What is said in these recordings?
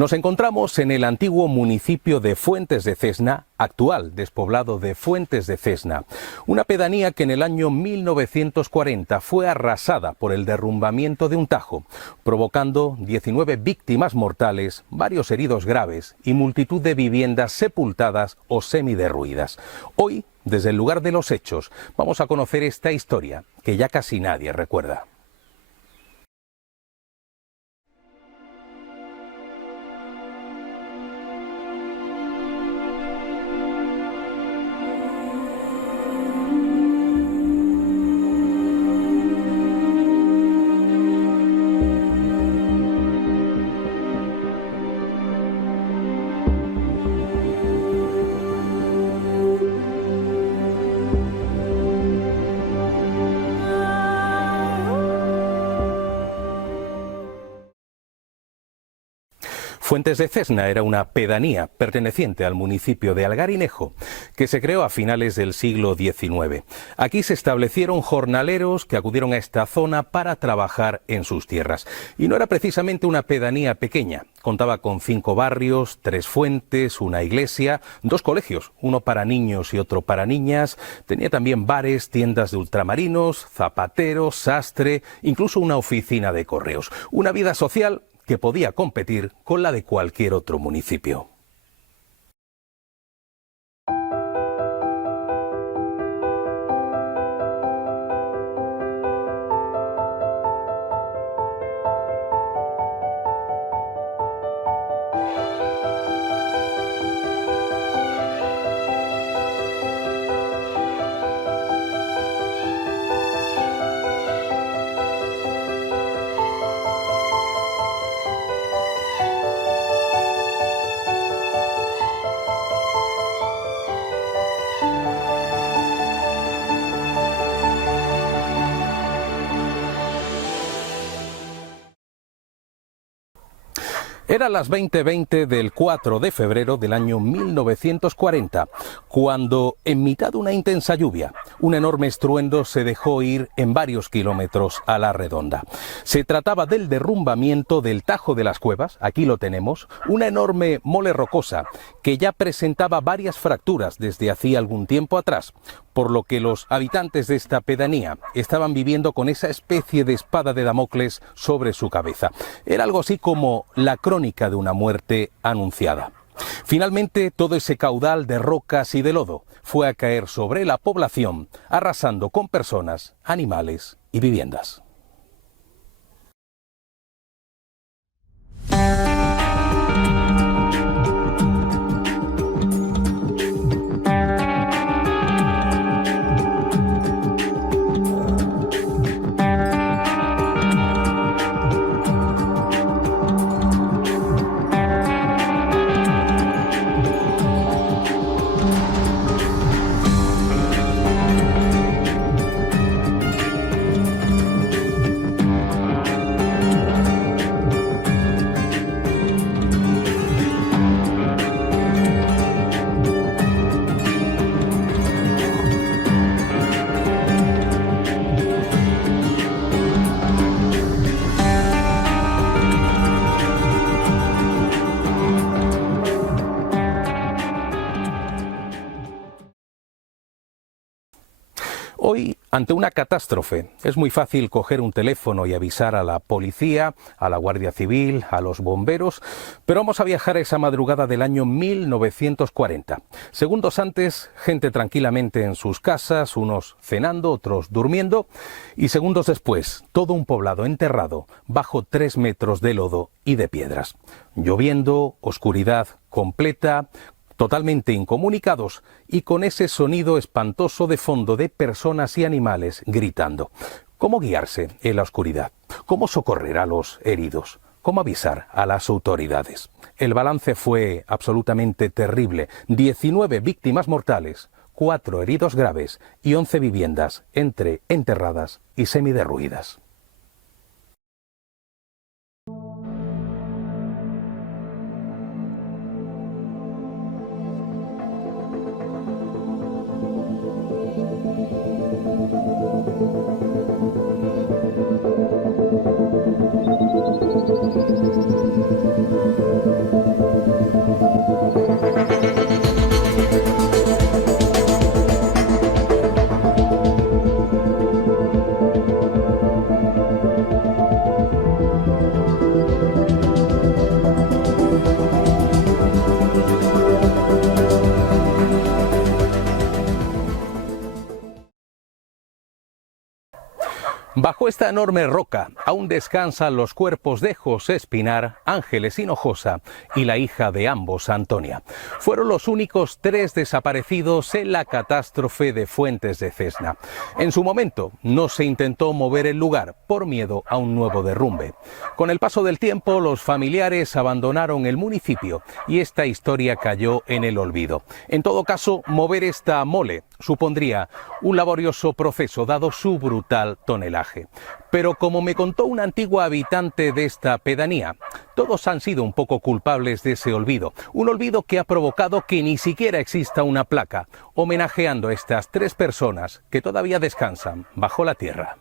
Nos encontramos en el antiguo municipio de Fuentes de Cesna, actual despoblado de Fuentes de Cesna, una pedanía que en el año 1940 fue arrasada por el derrumbamiento de un tajo, provocando 19 víctimas mortales, varios heridos graves y multitud de viviendas sepultadas o semiderruidas. Hoy, desde el lugar de los hechos, vamos a conocer esta historia que ya casi nadie recuerda. Fuentes de Cesna era una pedanía perteneciente al municipio de Algarinejo, que se creó a finales del siglo XIX. Aquí se establecieron jornaleros que acudieron a esta zona para trabajar en sus tierras. Y no era precisamente una pedanía pequeña. Contaba con 5 barrios, 3 fuentes, una iglesia, 2 colegios, uno para niños y otro para niñas. Tenía también bares, tiendas de ultramarinos, zapateros, sastre, incluso una oficina de correos. Una vida social que podía competir con la de cualquier otro municipio. Eran las 20:20 del 4 de febrero del año 1940, cuando, en mitad de una intensa lluvia, un enorme estruendo se dejó oír en varios kilómetros a la redonda. Se trataba del derrumbamiento del Tajo de las Cuevas, aquí lo tenemos, una enorme mole rocosa que ya presentaba varias fracturas desde hacía algún tiempo atrás, por lo que los habitantes de esta pedanía estaban viviendo con esa especie de espada de Damocles sobre su cabeza. Era algo así como la crónica de una muerte anunciada. Finalmente, todo ese caudal de rocas y de lodo fue a caer sobre la población, arrasando con personas, animales y viviendas. Hoy, ante una catástrofe, es muy fácil coger un teléfono y avisar a la policía, a la Guardia Civil, a los bomberos, pero vamos a viajar a esa madrugada del año 1940. Segundos antes, gente tranquilamente en sus casas, unos cenando, otros durmiendo, y segundos después, todo un poblado enterrado bajo 3 metros de lodo y de piedras. Lloviendo, oscuridad completa, totalmente incomunicados y con ese sonido espantoso de fondo de personas y animales gritando. ¿Cómo guiarse en la oscuridad? ¿Cómo socorrer a los heridos? ¿Cómo avisar a las autoridades? El balance fue absolutamente terrible. 19 víctimas mortales, 4 heridos graves y 11 viviendas entre enterradas y semiderruidas. Bajo esta enorme roca aún descansan los cuerpos de José Espinar, Ángeles Hinojosa y la hija de ambos, Antonia. Fueron los únicos 3 desaparecidos en la catástrofe de Fuentes de Cesna. En su momento no se intentó mover el lugar por miedo a un nuevo derrumbe. Con el paso del tiempo, los familiares abandonaron el municipio y esta historia cayó en el olvido. En todo caso, mover esta mole supondría un laborioso proceso dado su brutal tonelaje. Pero como me contó una antigua habitante de esta pedanía, todos han sido un poco culpables de ese olvido. Un olvido que ha provocado que ni siquiera exista una placa homenajeando a estas 3 personas que todavía descansan bajo la tierra.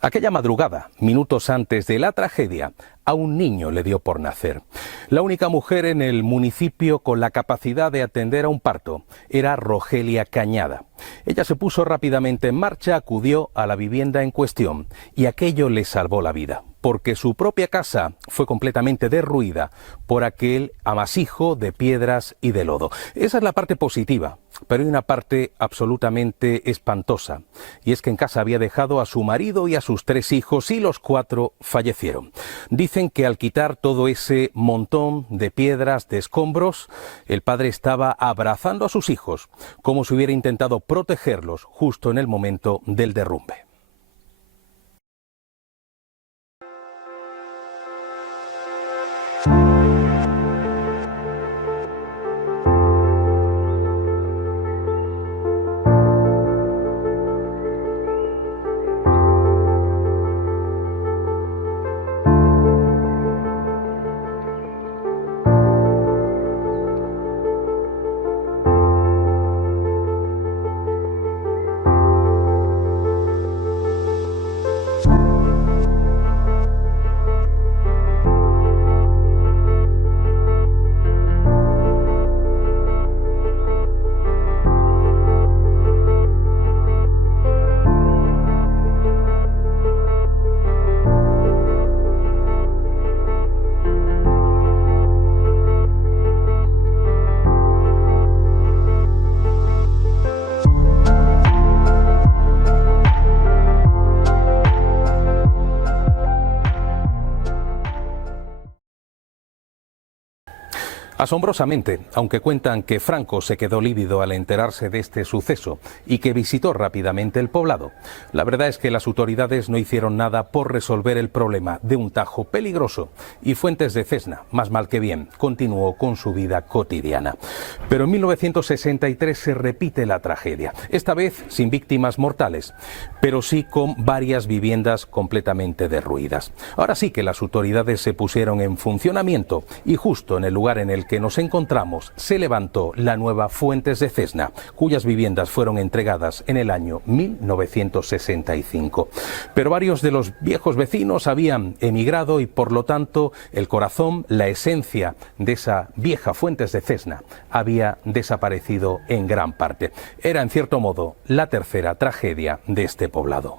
Aquella madrugada, minutos antes de la tragedia, a un niño le dio por nacer. La única mujer en el municipio con la capacidad de atender a un parto era Rogelia Cañada. Ella se puso rápidamente en marcha, acudió a la vivienda en cuestión y aquello le salvó la vida, porque su propia casa fue completamente derruida por aquel amasijo de piedras y de lodo. Esa es la parte positiva, pero hay una parte absolutamente espantosa, y es que en casa había dejado a su marido y a sus 3 hijos y los 4 fallecieron. Dicen que al quitar todo ese montón de piedras, de escombros, el padre estaba abrazando a sus hijos, como si hubiera intentado protegerlos justo en el momento del derrumbe. Asombrosamente, aunque cuentan que Franco se quedó lívido al enterarse de este suceso y que visitó rápidamente el poblado, la verdad es que las autoridades no hicieron nada por resolver el problema de un tajo peligroso y Fuentes de Cesna, más mal que bien, continuó con su vida cotidiana. Pero en 1963 se repite la tragedia, esta vez sin víctimas mortales, pero sí con varias viviendas completamente derruidas. Ahora sí que las autoridades se pusieron en funcionamiento y justo en el lugar en el que nos encontramos se levantó la nueva Fuentes de Cesna, cuyas viviendas fueron entregadas en el año 1965. Pero varios de los viejos vecinos habían emigrado y por lo tanto el corazón, la esencia de esa vieja Fuentes de Cesna había desaparecido en gran parte. Era en cierto modo la tercera tragedia de este poblado.